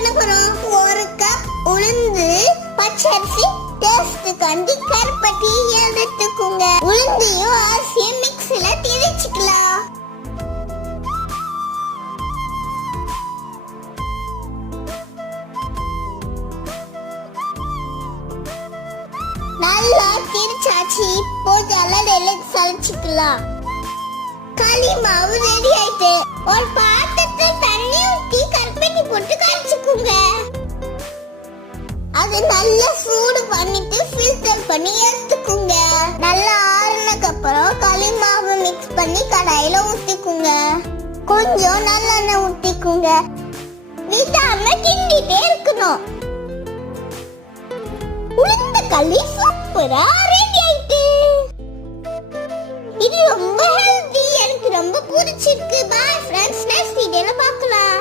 பண்ண போறோம். ஒரு கப் உளுந்து, பச்சரிசி, டேஸ்ட் கண்டி கருப்பட்டி எடுத்துக்குங்க. உளுந்தையும் அரிசியும் மிக்ஸில திரிச்சுக்கலாம். நல்லா திரிச்சாச்சு. இப்போ ஜல்லடையில சலிச்சுக்கலாம். களி மாவு ரெடி ஆயிட்டு. ஒரு பாத்திரத்துல தண்ணி ஊத்தி கருப்பட்டி போட்டு கரைச்சுக்குங்க. அது நல்லா சூடு பண்ணிட்டு ஃபில்டர் பண்ணி எடுத்துக்குங்க. நல்லா ஆறுனதுக்கு அப்புறம் களி மாவு மிக்ஸ் பண்ணி கடாயில ஊத்திக்குங்க. கொஞ்சம் நல்லெண்ணெய் ஊத்திக்குங்க. விடாம கிண்டிட்டே இருக்கணும். உளுந்த களி சூப்பரா ரெடி ஆயிட்டு. இது ரொம்ப ஹெல்தி. எனக்கு ரொம்ப பிடிச்சிருக்கு. பாய் ஃப்ரெண்ட்ஸ், நெக்ஸ்ட் வீடியோல பார்க்கலாம்.